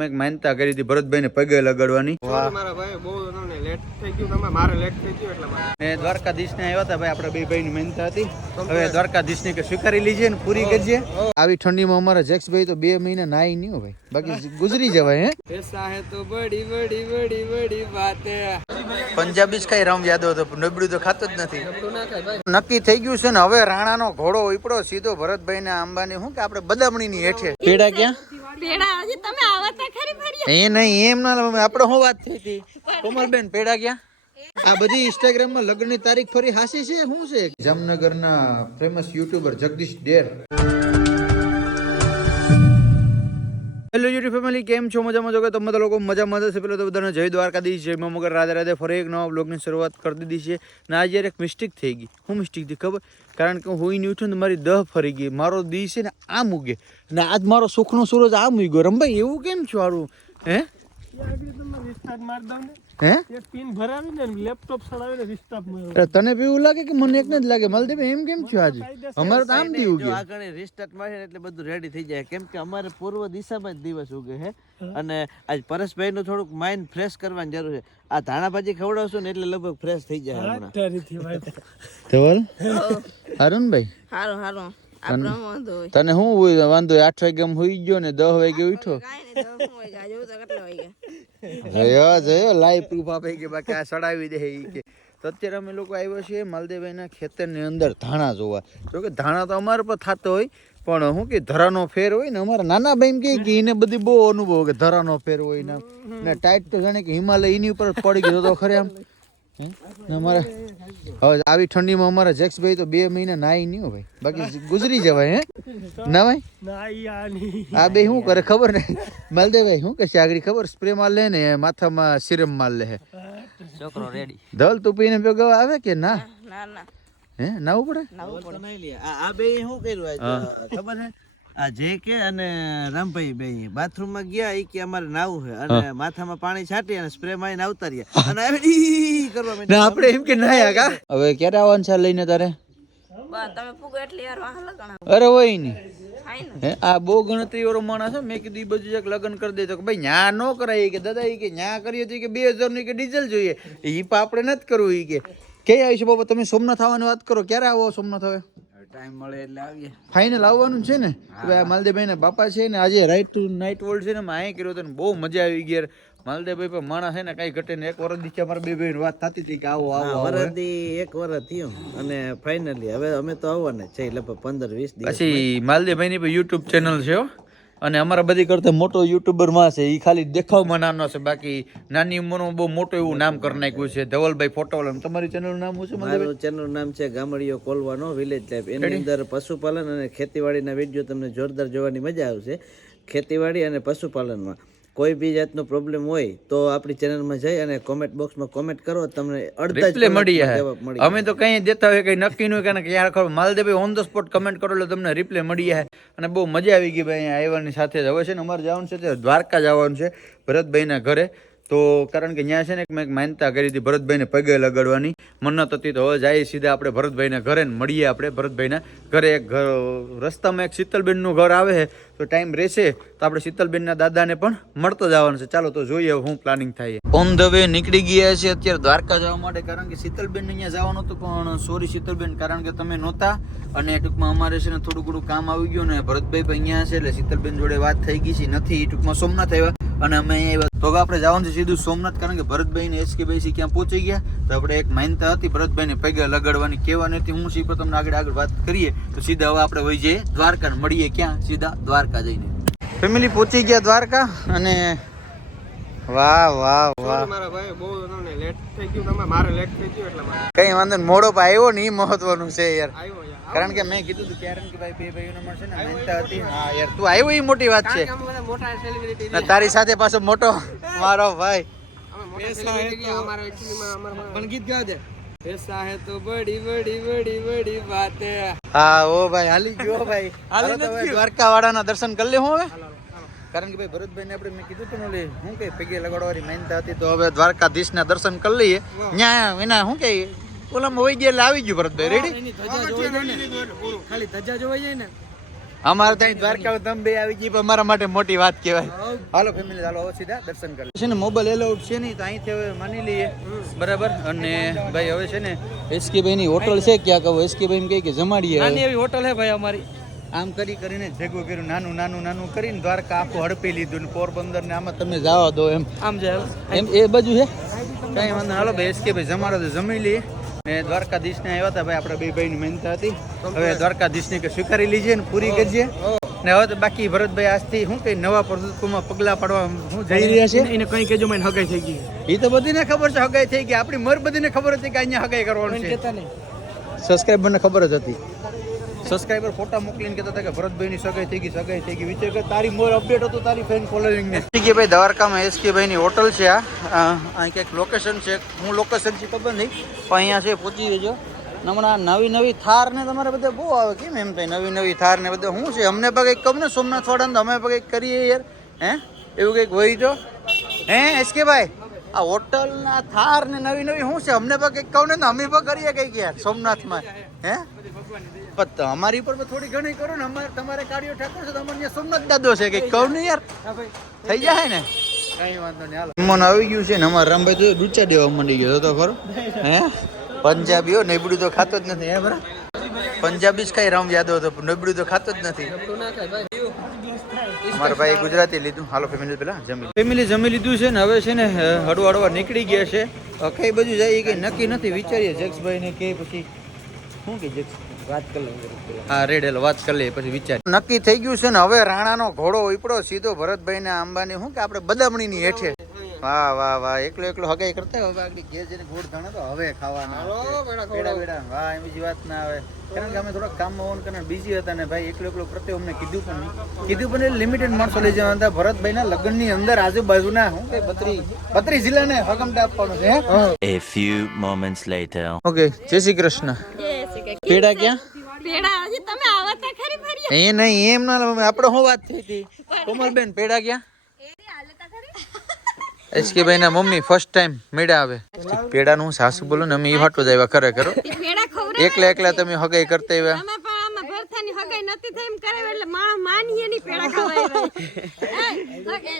મેં માનતા કરી હતી ભરતભાઈ ને પગે લગાડવાની. મારા ભાઈ બહુ લેટ થઈ ગયું, મારે લેટ થઈ ગયું એટલે ને દ્વારકાધીશ ને આવ્યા હતા ભાઈ, આપણે બે ભાઈ ની માનતા હતી. હવે દ્વારકાધીશ ની કે સ્વીકારી લીજે ને પૂરી કરજે. આવી ઠંડીમાં અમારા જેક્સભાઈ તો 2 મહિના નાઈ નહીં ભાઈ, બાકી ગુજરી જવાય. હે ऐसा है तो बड़ी बड़ी बड़ी बड़ी बातें. પંજાબી જ કઈ રામ યાદવ તો નબળું તો ખાતો જ નથી. નક્કી થઈ ગયું છે ને હવે રાણાનો ઘોડો ઉપડો સીધો ભરતભાઈ ને આંબાની શું કે આપણે બદામણી ની હેઠે. પેડા ક્યાં પેડા હજી તમે આવતા ખરી ફરી એ નહીં એમ ના આપણે શું વાત થઈ હતી કોમલબેન પેડા ક્યાં? આ બધી ઇન્સ્ટાગ્રામ માં લગ્ન ની તારીખ ફરી હાસી છે શું છે? જામનગર ના ફેમસ યુટ્યુબર જગદીશ ડેર. હેલો યુટ્યુબ ફેમિલી, કેમ છો? મજામાં છો કે તમે લોકો મજામાં હશે? પેલો તો બધાને જય દ્વારકાધીશ, જય મગર, રાધે રાધે. ફરી એક નવા બ્લોગની શરૂઆત કરી દીધી છે ને આજે એક મિસ્ટેક થઈ ગઈ. શું મિસ્ટેક થઈ ખબર? કારણ કે હું નહીં ઉઠું ને મારી 10 ફરી ગઈ. મારો દી છે ને આમ ઉગે ને આજ મારો સુખનો સૂરજ આમ ઉગ્યો. રમભાઈ એવું કેમ છો આરું? હે તને બી એવું લાગે કે મને એકને જ લાગે? માલદેવ એમ કેમ છો આજે? અમારે તો આમ દી ઉગે. આગળ રિસ્ટાર્ટ મારે એટલે બધું રેડી થઈ જાય, કેમ કે અમારે પૂર્વ દિશામાં જ દિવસ ઉગે છે અને આજ પરેશભાઈ નું થોડુંક માઇન્ડ ફ્રેશ કરવાની જરૂર છે. આ ધાણા ભાજી ખવડાવશું ને એટલે લગભગ ફ્રેશ થઈ જાય હમણાં. ધવલ અરુણભાઈ હારો હારો આપણો વાંધો હોય. તને શું હોય વાંધો? 8 વાગે હોઈ ગયો ને 10 વાગે ઉઠ્યો. કાઈ નહીં, તો હોય જા જોઉં તો કેટલા વાગ્યા. જયો લાઈવ પ્રૂફ આપે કે બાકી આ સડાવી દે કે. તો અત્યારે અમે લોકો આવ્યા છીએ માલદેવભાઈના ખેતરની અંદર ધાણા જોવા. જો કે ધાણા તો અમારા પર થતો હોય પણ શું કે ધરાનો ફેર હોય ને અમારા નાના ભાઈ કે એને બધી બહુ અનુભવ કે ધરાનો ફેર હોય ને ટાઈટ તો જાણે કે હિમાલય એની ઉપર પડી ગયો તો ખરે આમ. અમારે હવે આવી ઠંડીમાં અમારા જેક્સભાઈ તો 2 મહિના નાઈ નહીં ભાઈ, બાકી ગુજરી જવાય. હે ના ભાઈ આ બે શું કરે ખબર ને માલદેવભાઈ શું કે છે આગળ ખબર? સ્પ્રે માલ લે ને માથામાં સિરમ માલ લે. છોકરો રેડી. ધવલ તું પીને ભેગો આવે કે ના? ના ના હે નાવું પડે? આ બે શું કર્યું ખબર છે? આ જે કે અને રામભાઈ બે બાથરૂમ માં ગયા, ઈ કે અમારે નાવું છે અને માથામાં પાણી છાંટી અને સ્પ્રે મારીને આવતા રહ્યા અને કરવા માંડ્યા. આપણે એમ કે ના કા હવે ક્યારે આવવાનું છે લઈને તારે? બા તમે પૂગો એટલે યાર વાહ લગણા અરે હોય ની થાય ને. હે આ બહુ ગણતરી વાળો માણસ છે. મેં કીધું બધું એક લગ્ન કરી દે તો ભાઈ ન્યા ન કરાય કે દાદા કે ન્યા કરીએ તો કે 2000 ની કે ડીઝલ જોઈએ. ઈ પા આપણે નથી કરવું. ઈ કે આવીશું બાબા તમે સોમનાથ આવવાની વાત કરો. ક્યારે આવો સોમનાથ? હવે ટાઈમ મળે એટલે આવીએ. ફાઇનલ આવવાનું છે ને? માલદેવભાઈ ના બાપા છે ને આજે રાઈટ ટુ નાઇટ વર્લ્ડ છે ને અહીં કર્યો હતો ને બહુ મજા આવી ગઈ. માલદેવભાઈ પણ માણસ છે ને કઈ ઘટે ને 1 વર્ષ દીધા મારા બે ભાઈ વાત થતી હતી કે આવો આવો. વરદી 1 વર્ષ થયું અને ફાઇનલી હવે અમે તો આવવાના છે લગભગ 15-20 દિવસ પછી માલદેવભાઈ ની પણ યુટ્યુબ ચેનલ છે અને અમારા બધી કરતા મોટો યુટ્યુબર માં છે. એ ખાલી દેખાવમાં નાનો છે, બાકી નાની ઉંમરમાં બહુ મોટું એવું નામ કરી નાખ્યું છે. ધવલભાઈ ફોટોવાળા. તમારી ચેનલ નું નામ શું છે? મારું ચેનલ નું નામ છે ગામડીઓ કોલવાનો વિલેજ લાઈફ. એની અંદર પશુપાલન અને ખેતીવાડીના વિડીયો તમને જોરદાર જોવાની મજા આવશે. ખેતીવાડી અને પશુપાલનમાં કોઈ બી જાતનો પ્રોબ્લેમ હોય તો આપણી ચેનલમાં જઈ અને કોમેન્ટ બોક્સમાં કોમેન્ટ કરો, તમને અડધા જ મળી જાય. અમે તો કઈ દેતા હોય કઈ નક્કી ન હોય કે યાર ખબર Maldevbhai on the spot comment કરો એટલે તમને રિપ્લે મળી જાય અને બહુ મજા આવી ગઈ ભાઈ અહીંયા આવવાની સાથે જ. હવે છે ને અમારે જવાનું છે દ્વારકા જવાનું છે ભરતભાઈના ઘરે. તો કારણ કે ત્યાં છે ને મેં માનતા કરી હતી ભરતભાઈને પગે લગાડવાની મન્નત હતી. તો હવે જાય સીધા આપણે ભરતભાઈના ઘરે ને મળીએ આપણે ભરતભાઈના ઘરે. એક રસ્તામાં એક શીતલબેનનું ઘર આવે છે તો ટાઈમ રહેશે તો આપણે શીતલબેનના દાદાને પણ મળતો જવાનું છે. ચાલો તો જોઈએ હું પ્લાનિંગ થાય. ઓન ધ વે નીકળી ગયા છે અત્યારે દ્વારકા જવા માટે, કારણ કે શીતલબેન અહીંયા જવાનું હતું પણ સોરી શીતલબેન કારણ કે તમે નહોતા અને ટૂંકમાં અમારે છે ને થોડું ઘણું કામ આવી ગયું ને ભરતભાઈ પણ અહીંયા છે એટલે શીતલબેન જોડે વાત થઈ ગઈ છે નથી. ટૂંકમાં સોમનાથ આવ્યા અને અમે અહીંયા તો હવે આપણે જવાનું છે સીધું સોમનાથ, કારણ કે ભરતભાઈ ને SK ક્યાં પહોંચી ગયા. તો આપણે એક માનતા હતી ભરતભાઈ ને પગે લગાડવાની કહેવાની હતી. હું સી પર તમને આગળ વાત કરીએ તો સીધા હવે આપણે વહી જઈએ દ્વારકા ને મળીએ ક્યાં? સીધા દ્વારકા જઈને. ફેમિલી પહોંચી ગયા દ્વારકા અને વાહ વાહ વાહ મારા ભાઈ બહુ લેટ થઈ ગયું, મારે લેટ થઈ ગયું એટલે કઈ વાંધો નહીં. મોડો પણ આવ્યો ને એ મહત્વનું છે યાર. આવ્યો યાર, કારણ કે મેં કીધું હતું કારણ કે ભાઈ બે ભાઈઓને મળશે ને માનતા હતી. હા યાર તું આવ્યો એ મોટી વાત છે. મોટા સેલિબ્રિટી ને તારી સાથે પાછો મોટો મારો ભાઈ. પણ ગીત ગાવ દે. ऐसा है तो बड़ी बड़ी बड़ी बड़ी बातें. હા ઓ ભાઈ હાલી ગયો ભાઈ. હાલો તો હવે દ્વારકા વાળાના દર્શન કરી લે હું હવે. કારણ કે ભાઈ ભરતભાઈ ને આપણે મેં કીધું હતું ને શું કે પગે લગાડવાની માનતા હતી તો હવે દ્વારકાધીશ ના દર્શન કરી લઈએ. ત્યાં એના શું કે ઓલામાં વહી ગયા એટલે આવી ગયું ભરતભાઈ. રેડી ખાલી ધજા જોવાઈ જાય ને અમારે ત્યાં દ્વારકા તમે બે આવી ગઈ પણ અમારા માટે મોટી વાત કહેવાય. હાલો ફેમિલી, હાલો હવે સીધા દર્શન કરી છે ને. મોબાઈલ એલાઉડ છે નહીં તો અહીંથી હવે માની લઈએ, બરાબર. અને ભાઈ હવે છે ને એસકે ભાઈ ની હોટલ છે ક્યાંક, હવે એસકે ભાઈ કહે કે જમાડીએ. નાની એવી હોટલ હે ભાઈ અમારી. આમ કરીને ભેગું કર્યું, નાનું કરીને દ્વારકા આખું હડપી લીધું ને પોરબંદર ને આમાં તમે જવા દો એમ આમ જાય એમ એ બાજુ છે કઈ વાંધો. હાલો ભાઈ એસકે ભાઈ જમાડો તો જમી લઈએ. ને દ્વારકાધીશ ને આવ્યા હતા ભાઈ, આપણા બે ભાઈ ની મહેનત હતી. હવે દ્વારકાધીશ ને સ્વીકારી લીજીએ ને પૂરી કરજે. ને હવે તો બાકી ભરતભાઈ આજથી શું કઈ નવા પ્રવૃત્તિમાં પગલા પાડવા હું જઈ રહ્યા છે. એને કઈ કેજો મને હગાઈ થઈ ગઈ. એ તો બધીને ખબર છે હગાઈ થઈ ગઈ. આપણી મર બધીને ખબર હતી કે અહીંયા હગાઈ કરવાનું છે. કેતા નહીં. સબસ્ક્રાઇબર ને ખબર જ હતી. સબસ્ક્રાઇબર ફોટા મોકલીને કહેતા હતા કે ભરતભાઈ ની સગાઈ થઈ ગઈ. વિચાર કર, તારી મોર અપડેટ હતું તારી ફેન ફોલોઈંગ ને. કે ભાઈ દ્વારકામાં એસકે ભાઈ ની હોટલ છે. અહીં ક્યાંક લોકેશન છે, હું લોકેશન છે ખબર નહીં, પણ અહીંયા છે, પહોંચી જજો. હમણાં નવી થાર ને તમારે બધા બહુ આવે. કેમ એમ થાય નવી થાર ને બધા શું છે? અમને પણ કંઈક કહું ને સોમનાથ વાળા, અમે પણ કંઈક કરીએ યાર. હે એવું કંઈક હોય તો હે એસકે ભાઈ, આ હોટલ ના થાર ને નવી શું છે? અમને પણ કંઈક કહું ને અમે પણ કરીએ કંઈક યાર સોમનાથમાં. હે પણ અમારી પર થોડી ઘણી કરો ને. અમારે તમારે કાળિયો ઠાકોર છે, તમારે સોમનાથ દાદો છે, કંઈક કહું નહીં યાર, થઈ જાય ને. કઈ વાંધો નહીં. હાલો મન આવી ગયું છે ને. અમારે રામભાઈ તો ડૂચા દેવા માંડી ગયો તો ખરો. હે પંજાબીઓ નબળું તો ખાતો જ નથી. હે બરાબર, પંજાબી જ કઈ રામ યાદવ તો નબળું તો ખાતો જ નથી. અમારા ભાઈ ગુજરાતી લીધું. હાલો ફેમિલી પેલા જમી લીધું છે ને. હવે છે ને હળવા નીકળી ગયા છે. કઈ બાજુ જાય કઈ નક્કી નથી. વિચારીએ જક્ષભાઈ ને કે પછી શું કે જક્ષ વાત કરી લે. હા રેડેલો વાત કરી લે પછી વિચાર. નક્કી થઈ ગયું છે ને. હવે રાણાનો ઘોડો ઉપડો સીધો ભરતભાઈ ને આંબાની શું કે આપણે બદામણી ની હેઠે. વાહ વાહ વાહ, એકલો હગાઈ કરતા હવે આગળ ઘેર જઈને ગોળ ધાણા તો હવે ખાવાના પેડા. વાહ એમ બીજી વાત ના આવે, કારણ કે અમે થોડાક કામમાં ઓન કરીને બીજી હતા ને ભાઈ. એકલો પ્રત્યે અમને કીધું પણ નહીં. લિમિટેડ માણસો લઈ જવાના હતા. ભરતભાઈ ના લગ્ન ની અંદર આજુબાજુના શું કે 32 જિલ્લાને હકમટા આપવાનું છે. A few moments later. Okay, જય શ્રી કૃષ્ણ. પેડા ક્યાં? પેડા હજી તમે આવતા ખરી ફરી. એ નહીં એમ ના, આપણે શું વાત થઈ હતી કોમલબેન? પેડા ક્યાં? એસકે ભાઈ ના મમ્મી ફર્સ્ટ ટાઈમ મેળા આવે. પેડા નું સાસુ બોલો ને અમે એ વાટો જ આવ્યા ખરે કરો. એકલા તમે હગાઈ કરતા આવ્યા. અમે પણ આમાં ભરથાની હગાઈ નથી થઈ એમ કરે એટલે માનીએ ની પેડા ખવાય.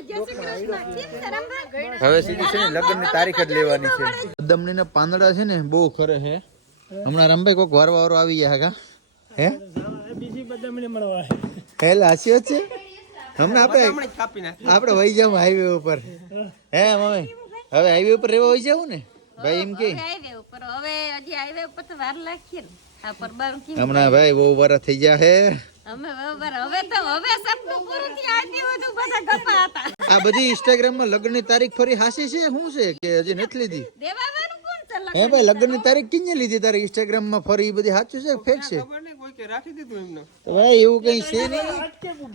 જય શ્રી કૃષ્ણ. હવે સીધી છે ને લગ્ન ની તારીખ જ લેવાની છે. બદામણી ના પાંદડા છે ને બહુ ખરે હે. હમણાં રામભાઈ કોઈક વારો આવી ગયા કા હે બીજી બદામણી મળવા હેલા હાસ્યો છે. હમણાં આપણે વહી જાવ હાઈવે ઉપર. હે મમ્મી હવે હાઈવે ઉપર રહેવા વહી જાવ ને ભાઈ એમ કે. હાઈવે ઉપર હવે હજી હાઈવે ઉપર તો વાર લાગશે ને. આ પરબાર કી હમણાં ભાઈ બહુ વાર થઈ ગયા હે. અમે હવે સપનું પૂરું થી આથી બધું બધા ગપ્પા હતા. આ બધી ઇન્સ્ટાગ્રામ માં લગ્ન ની તારીખ ફરી હાસી છે શું છે કે હજી નથી લીધી? દેવાવાનું કોણ ચાલે? હે ભાઈ લગ્ન ની તારીખ કિંજે લીધી તારી ઇન્સ્ટાગ્રામ માં ફરી બધી સાચું છે ફેક છે? કોઈ કે રાખી દીધું એમને. ભાઈ એવું કઈ છે નહીં.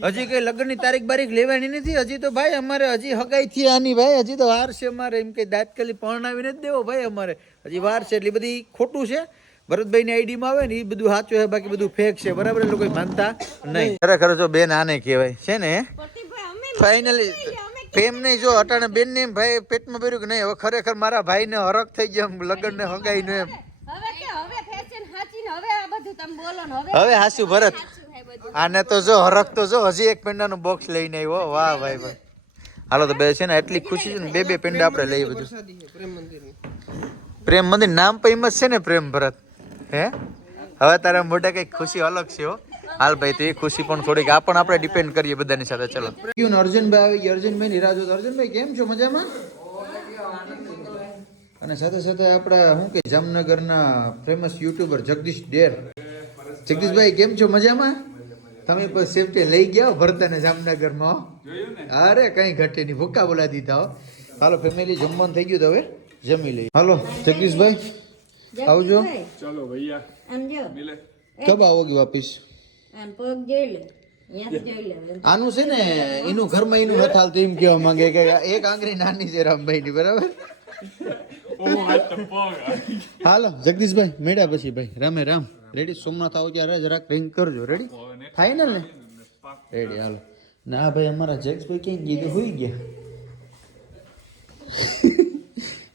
હજી કઈ લગ્ન ની તારીખ બારીખ લેવાની નથી. હજી તો ભાઈ અમારે હજી હગાઈ થી આની ભાઈ હજી તો વાર છે. અમારે એમ કે દાંતકલી પરણાવીને જ દેવો ભાઈ. અમારે હજી વાર છે. એટલી બધી ખોટું છે. ભરતભાઈ ની આઈડી માં આવે ને એ બધું સાચું છે, બાકી બધું ફેક છે. બરાબર, એ લોકો માનતા નહીં. ખરેખર જો બેન આને કહેવાય છે ને. ફાઇનલી પ્રેમ નહીં. જો અટાણે બેન ને ભાઈ પેટમાં ભર્યું કે નહીં. હવે ખરેખર મારા ભાઈ ને હરખ થઈ ગયા લગ્ન ને હગાઈ ને એમ. હવે ફેશન હાચી ને હવે આ બધું તમે બોલો ને હવે હાસુ ભરત આને તો જો હરખ તો જો હજી એક પેંડાનું બોક્સ લઈને આવ્યો. વાહ ભાઈ ભાઈ. હાલો તો બે છે ને એટલી ખુશી છે ને બે પેંડા આપણે લઈએ બધું. પ્રેમ મંદિર નામ પણ એમ જ છે ને પ્રેમ ભરત. હે હવે તારા મોઢે કઈક ખુશી અલગ છે હો. હાલ ભાઈ તો એ ખુશી પણ થોડીક આ પણ આપણે ડિપેન્ડ કરીએ બધાની સાથે. ચલો અર્જુનભાઈ આવી ગયા. અર્જુનભાઈ ની રાહ જોતા. અર્જુનભાઈ કેમ છો? મજામાં? અને સાથે સાથે આપણા શું કે જામનગરના ફેમસ યુટ્યુબર જગદીશ ડેર. જગદીશભાઈ કેમ છો? મજામાં? તમે પણ સેફટી લઈ ગયા ભરતાને જામનગરમાં. અરે કઈ ઘટે નહીં, ભૂકા બોલા દીધા. હાલો ફેમિલી જમવાનું થઈ ગયું તો હવે જમી લઈએ. હાલો જગદીશભાઈ આવજો. ચલો ભૈયા કબ આવોગે વાપીસ? આનું છે ને એનું ઘરમાં એનું નથી હાલતું એમ કેવા માંગે કે એક આંગળી નાની છે રામભાઈ ની. બરાબર. હાલો જગદીશભાઈ મેળા પછી ભાઈ રામે રામ. રેડી? સોમનાથ આવો ત્યારે જરાક રિંગ કરજો. રેડી? ફાઈનલ ને? રેડી. હાલો. ના ભાઈ અમારા જગદીશભાઈ ક્યાં ગીધું હોઈ ગયા.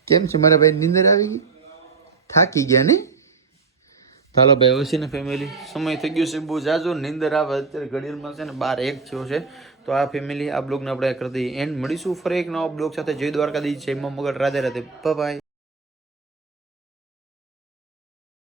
કેમ છે મારા ભાઈ? નીંદર આવી ગઈ? થાકી ગયા ને? ચાલો ભાઈ હવે છે ને ફેમિલી સમય થઈ ગયો છે બહુ જાજો નિંદર આવે અત્યારે ઘડિયાળમાં છે ને 12:01 થયો છે તો આ ફેમિલી આ બ્લોગને આપણે કરી દઈએ એન્ડ મળીશું ફરી એક નવા બ્લોગ સાથે જય દ્વારકાધીશ જય મા મગર રાધે રાધે બાય.